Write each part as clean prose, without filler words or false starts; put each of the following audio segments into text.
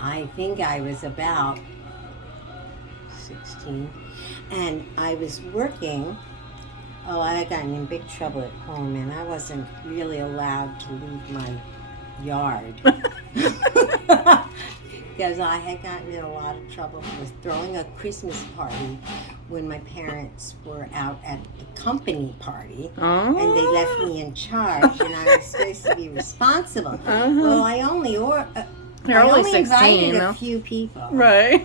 I think I was about 16, and I was working. Oh, I had gotten in big trouble at home, and I wasn't really allowed to leave my yard. Because I had gotten in a lot of trouble with throwing a Christmas party when my parents were out at the company party, and they left me in charge, and I was supposed to be responsible. Well, I only invited a few people, Right.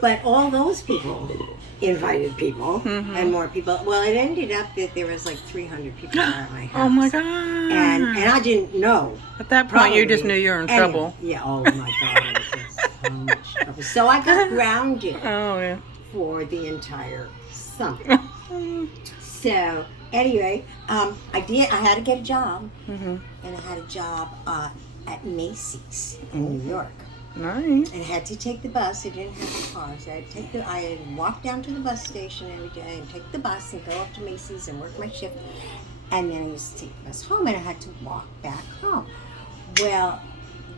but all those people invited people and more people. Well, it ended up that there was like 300 people at my house. Oh my God. And I didn't know. At that point, you just knew you were in trouble. Yeah. Oh my God. It was just so much trouble. So I got grounded Oh yeah. for the entire summer. So anyway, I had to get a job, and I had a job at Macy's in New York. Nice. And I had to take the bus. I didn't have a car, so I had to walk down to the bus station every day and take the bus and go up to Macy's and work my shift. And then I used to take the bus home, and I had to walk back home. Well,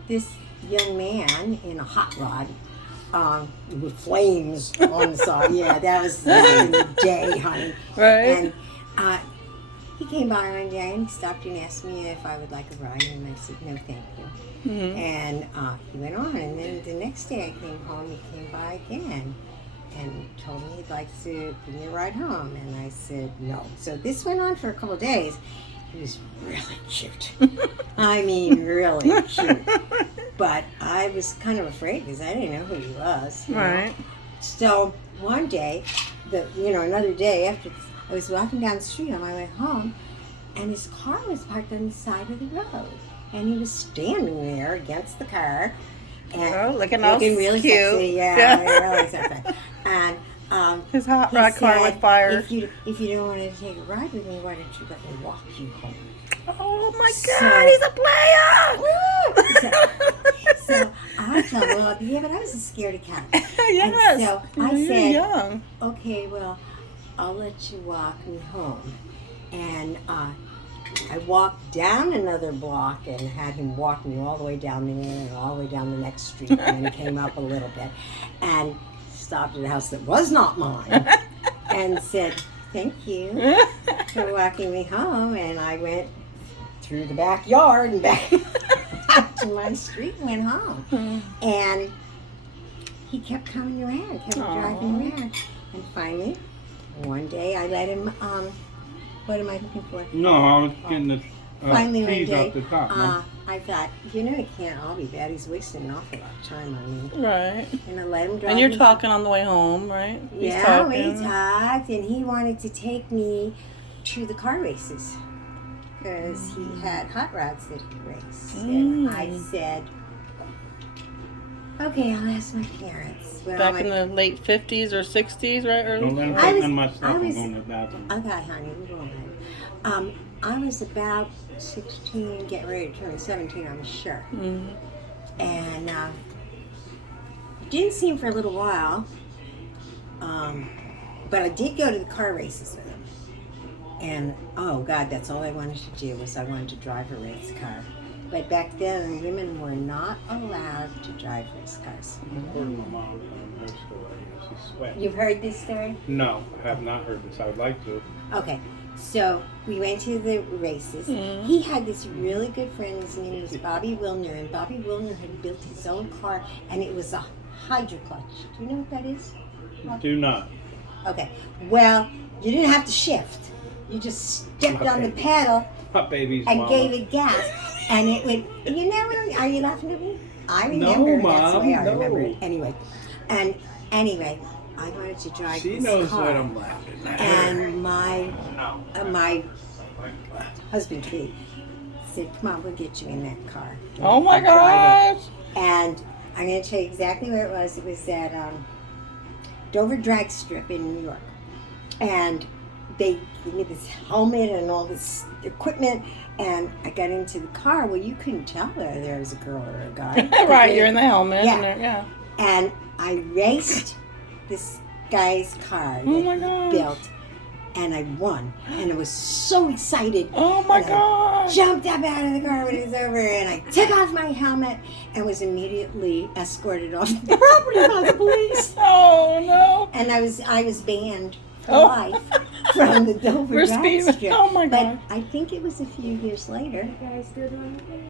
this young man in a hot rod with flames on the side. Yeah, that was in the day, honey. Right. And he came by one day and he stopped and asked me if I would like a ride, and I said, no, thank you. And he went on, and then the next day I came home, he came by again and told me he'd like to give me a ride home, and I said no. So this went on for a couple of days. He was really cute. I mean, really cute. But I was kind of afraid because I didn't know who he was. Right. So one day, another day after, I was walking down the street on my way home, and his car was parked on the side of the road. And he was standing there against the car, and looking really cute. sexy. Yeah, really sexy. And his hot rod he car said, with fire. If you don't want to take a ride with me, why don't you let me walk you home? Oh my God, he's a player! So I told him, well, yeah, but I was a scaredy cat. Yes. And so I You're said, young. okay, well, I'll let you walk me home. And I walked down another block and had him walk me all the way down there and all the way down the next street, and then came up a little bit and stopped at a house that was not mine and said, thank you for walking me home. And I went through the backyard and back out to my street and went home. And he kept coming around, kept driving around. And finally, one day I let him, what am I looking for? No, I was getting the Finally one trees day, off the top. No? I thought, it can't all be bad. He's wasting an awful lot of time on me. Right. And I let him drive. And you're me. talking on the way home, right? He's Yeah, talking. we talked, and he wanted to take me to the car races because he had hot rods that he raced. And I said, okay, I'll ask my parents. Well, Back in the late 50s or 60s, right? Don't let him I take was- on my stuff. I I'm was- going to the bathroom. Okay, honey, we're going. I was about 16, getting ready to turn 17, I'm sure. And it didn't seem for a little while, but I did go to the car races with him. And oh God, that's all I wanted to do was I wanted to drive a race car. But back then, women were not allowed to drive race cars. According to my mom, her story, she sweat. You've heard this story? No, I have not heard this. I would like to. Okay, so we went to the races. He had this really good friend. His name was Bobby Wilner, and Bobby Wilner had built his own car, and it was a hydro clutch. Do you know what that is? Do not. Okay, well, you didn't have to shift. You just stepped on the pedal My baby's and mama. gave it gas, and it would. You never. Are you laughing at me? I remember. No, That's the way I Mom, remember no. it. Anyway, I wanted to drive She this knows car. what I'm laughing at. And my No. my husband Pete said, "Come on, we'll get you in that car." Oh my I tried gosh. it. And I'm going to tell you exactly where it was. It was at Dover Drag Strip in New York, and they gave me this helmet and all this equipment. And I got into the car. Well, you couldn't tell whether there was a girl or a guy. Right, you're in the helmet. Yeah. And yeah. And I raced this guy's car that Oh my he gosh. built. and I won. And I was so excited. Oh my And I God. jumped up out of the car when it was over, and I took off my helmet and was immediately escorted off the property by the police. Oh no. And I was banned for Oh. life from the Dover We're drag speeding. strip. Oh my But God. I think it was a few years later. You guys still doing it?